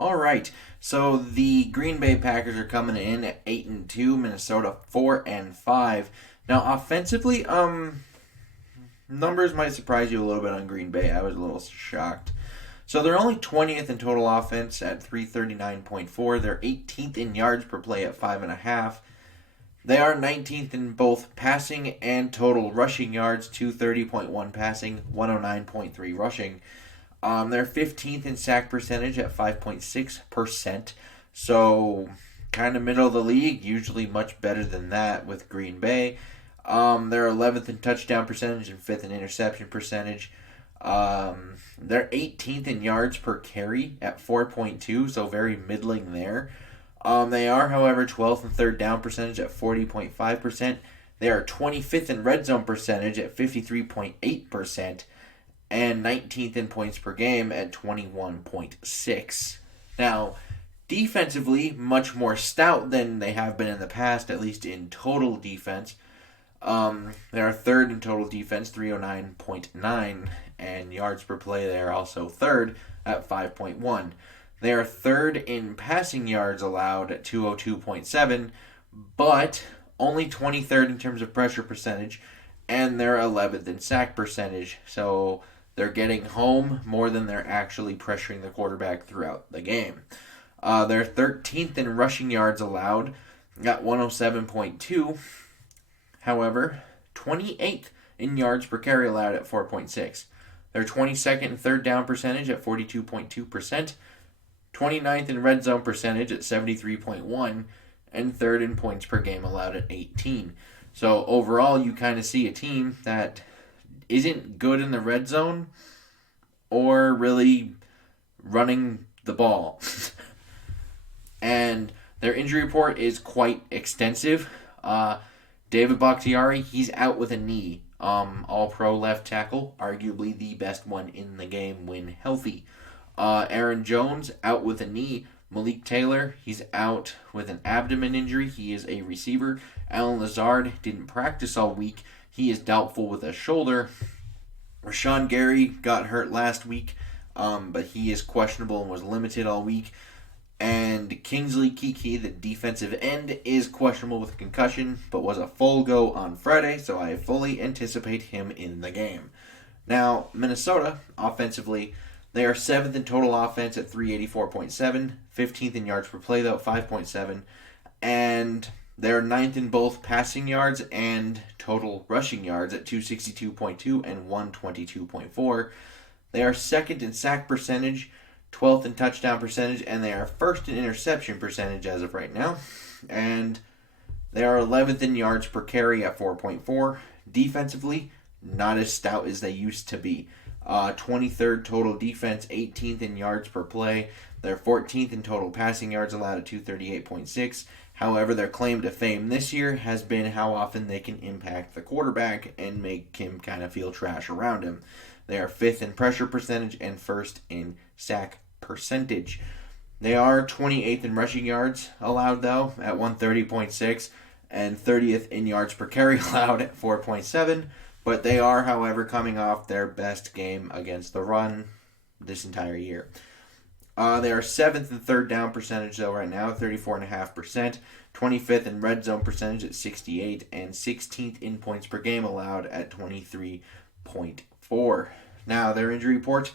All right. So the Green Bay Packers are coming in at 8-2, Minnesota 4-5. Now offensively, numbers might surprise you a little bit on Green Bay. I was a little shocked. So they're only 20th in total offense at 339.4. They're 18th in yards per play at 5.5. They are 19th in both passing and total rushing yards, 230.1 passing, 109.3 rushing. They're 15th in sack percentage at 5.6%. So kind of middle of the league, usually much better than that with Green Bay. They're 11th in touchdown percentage and 5th in interception percentage. They're 18th in yards per carry at 4.2, so very middling there. They are, however, 12th in third down percentage at 40.5%. They are 25th in red zone percentage at 53.8%. And 19th in points per game at 21.6. Now, defensively, much more stout than they have been in the past, at least in total defense. They are third in total defense, 309.9, and yards per play, they are also third at 5.1. They are third in passing yards allowed at 202.7, but only 23rd in terms of pressure percentage, and they're 11th in sack percentage, so they're getting home more than they're actually pressuring the quarterback throughout the game. They're 13th in rushing yards allowed at 107.2. However, 28th in yards per carry allowed at 4.6. They're 22nd in third down percentage at 42.2%. 29th in red zone percentage at 73.1. And third in points per game allowed at 18. So overall, you kind of see a team that isn't good in the red zone or really running the ball. And their injury report is quite extensive. David Bakhtiari, he's out with a knee. All-pro left tackle, arguably the best one in the game when healthy. Aaron Jones, out with a knee. Malik Taylor, he's out with an abdomen injury. He is a receiver. Alan Lazard didn't practice all week. He is doubtful with a shoulder. Rashawn Gary got hurt last week, but he is questionable and was limited all week. And Kingsley Kiki, the defensive end, is questionable with a concussion, but was a full go on Friday, so I fully anticipate him in the game. Now, Minnesota, offensively, they are 7th in total offense at 384.7, 15th in yards per play, though, at 5.7, and they're 9th in both passing yards and total rushing yards at 262.2 and 122.4. They are 2nd in sack percentage, 12th in touchdown percentage, and they are 1st in interception percentage as of right now. And they are 11th in yards per carry at 4.4. Defensively, not as stout as they used to be. 23rd total defense, 18th in yards per play. They're 14th in total passing yards allowed at 238.6. However, their claim to fame this year has been how often they can impact the quarterback and make him kind of feel trash around him. They are 5th in pressure percentage and 1st in sack percentage. They are 28th in rushing yards allowed, though, at 130.6, and 30th in yards per carry allowed at 4.7. But they are, however, coming off their best game against the run this entire year. They are 7th in third down percentage, though, right now, 34.5%. 25th in red zone percentage at 68, and 16th in points per game allowed at 23.4. Now, their injury report,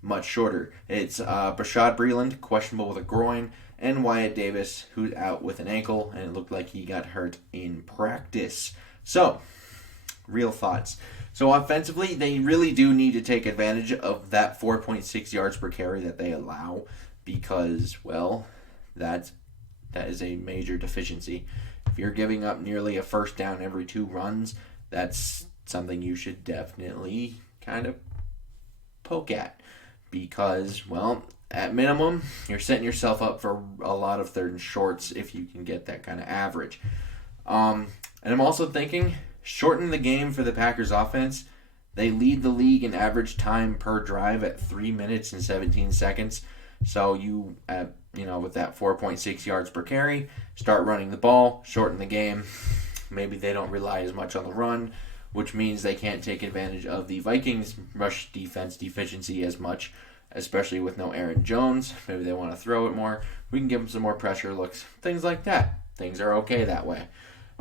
much shorter. It's Bashad Breeland, questionable with a groin, and Wyatt Davis, who's out with an ankle, and it looked like he got hurt in practice. So, real thoughts. So offensively, they really do need to take advantage of that 4.6 yards per carry that they allow because, well, that is a major deficiency. If you're giving up nearly a first down every 2 runs, that's something you should definitely kind of poke at because, well, at minimum, you're setting yourself up for a lot of third and shorts if you can get that kind of average. And I'm also thinking shorten the game for the Packers offense. They lead the league in average time per drive at 3 minutes and 17 seconds. So with that 4.6 yards per carry, start running the ball, shorten the game. Maybe they don't rely as much on the run, which means they can't take advantage of the Vikings rush defense deficiency as much. especially with no Aaron Jones. Maybe they want to throw it more. We can give them some more pressure looks, things like that. Things are okay that way.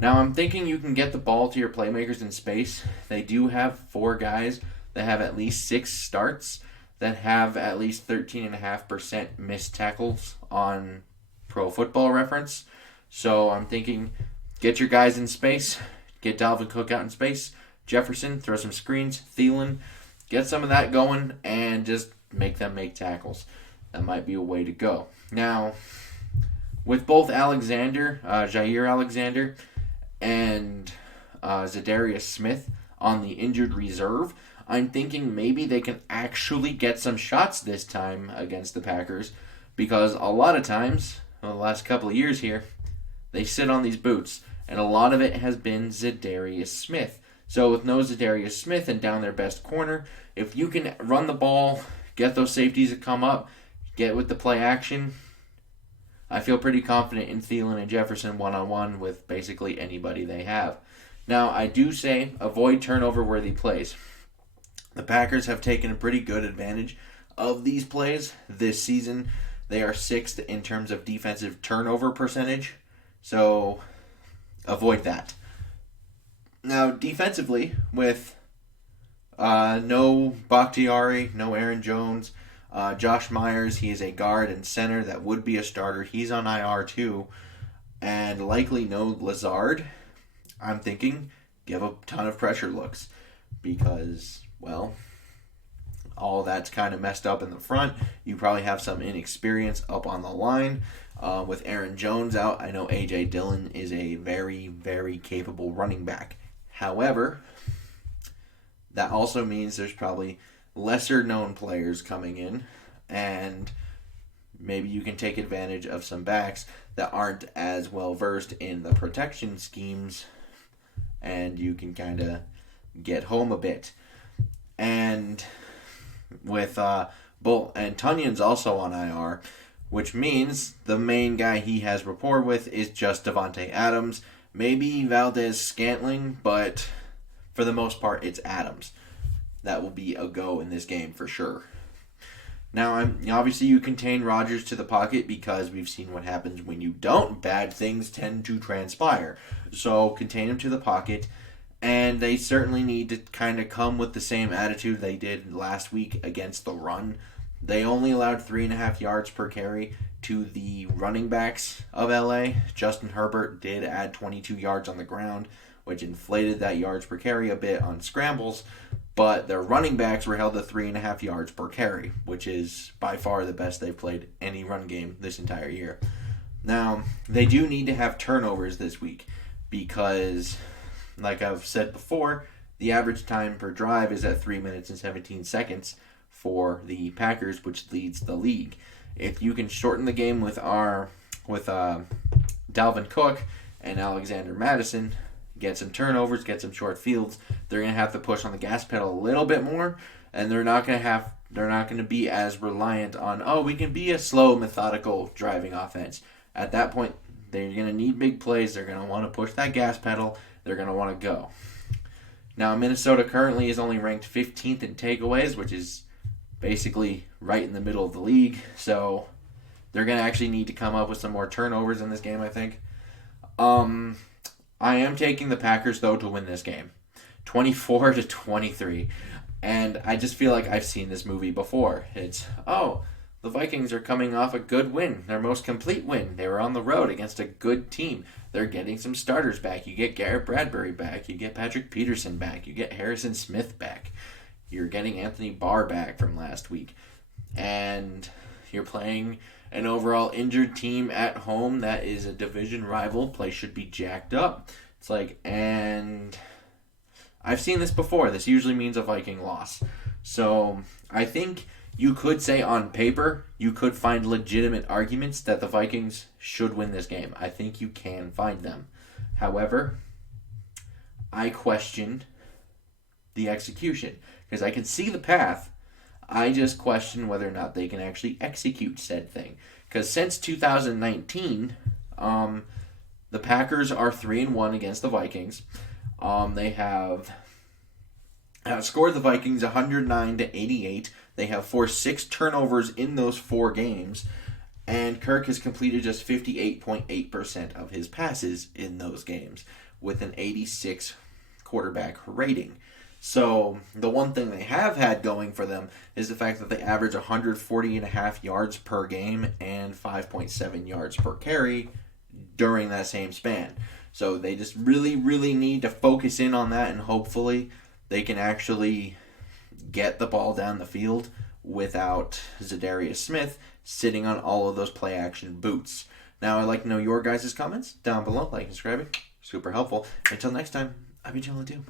Now, I'm thinking you can get the ball to your playmakers in space. They do have 4 guys that have at least 6 starts that have at least 13.5% missed tackles on Pro Football Reference. So I'm thinking get your guys in space, get Dalvin Cook out in space, Jefferson, throw some screens, Thielen, get some of that going, and just make them make tackles. That might be a way to go. Now, with both Jair Alexander, and Zadarius Smith on the injured reserve, I'm thinking maybe they can actually get some shots this time against the Packers, because a lot of times, the last couple of years here, they sit on these boots, and a lot of it has been Zadarius Smith. So with no Zadarius Smith and down their best corner, if you can run the ball, get those safeties to come up, get with the play action, I feel pretty confident in Thielen and Jefferson one-on-one with basically anybody they have. Now, I do say avoid turnover-worthy plays. The Packers have taken a pretty good advantage of these plays this season. They are 6th in terms of defensive turnover percentage, so avoid that. Now, defensively, with no Bakhtiari, no Aaron Jones, Josh Myers, he is a guard and center that would be a starter. He's on IR too. And likely no Lazard. I'm thinking give a ton of pressure looks because, well, all that's kind of messed up in the front. You probably have some inexperience up on the line. With Aaron Jones out, I know A.J. Dillon is a very, very capable running back. However, that also means there's probably lesser known players coming in, and maybe you can take advantage of some backs that aren't as well versed in the protection schemes, and you can kind of get home a bit. And with Bull and Tunyon's also on IR, which means the main guy he has rapport with is just Devontae Adams, maybe Valdez Scantling, but for the most part it's Adams. That will be a go in this game for sure. Now, obviously you contain Rodgers to the pocket because we've seen what happens when you don't. Bad things tend to transpire. So contain him to the pocket, and they certainly need to kind of come with the same attitude they did last week against the run. They only allowed 3.5 yards per carry to the running backs of LA. Justin Herbert did add 22 yards on the ground, which inflated that yards per carry a bit on scrambles. But their running backs were held to 3.5 yards per carry, which is by far the best they've played any run game this entire year. Now, they do need to have turnovers this week because, like I've said before, the average time per drive is at 3 minutes and 17 seconds for the Packers, which leads the league. If you can shorten the game with Dalvin Cook and Alexander Madison, get some turnovers, get some short fields, they're going to have to push on the gas pedal a little bit more, and they're not going to be as reliant on, we can be a slow, methodical driving offense. At that point, they're going to need big plays. They're going to want to push that gas pedal. They're going to want to go. Now, Minnesota currently is only ranked 15th in takeaways, which is basically right in the middle of the league. So they're going to actually need to come up with some more turnovers in this game, I think. I am taking the Packers, though, to win this game. 24-23. And I just feel like I've seen this movie before. It's, the Vikings are coming off a good win. Their most complete win. They were on the road against a good team. They're getting some starters back. You get Garrett Bradbury back. You get Patrick Peterson back. You get Harrison Smith back. You're getting Anthony Barr back from last week. And you're playing an overall injured team at home that is a division rival. Play should be jacked up. It's like, and I've seen this before. This usually means a Viking loss. So I think you could say on paper, you could find legitimate arguments that the Vikings should win this game. I think you can find them. However, I question the execution because I can see the path. I just question whether or not they can actually execute said thing. Because since 2019, the Packers are 3-1 against the Vikings. They have outscored the Vikings 109-88. They have forced 6 turnovers in those 4 games, and Kirk has completed just 58.8% of his passes in those games with an 86 quarterback rating. So the one thing they have had going for them is the fact that they average 140.5 yards per game and 5.7 yards per carry during that same span. So they just really, really need to focus in on that, and hopefully they can actually get the ball down the field without Zadarius Smith sitting on all of those play action boots. Now, I'd like to know your guys' comments down below. Like and subscribe. Super helpful. Until next time, I've been chilling too.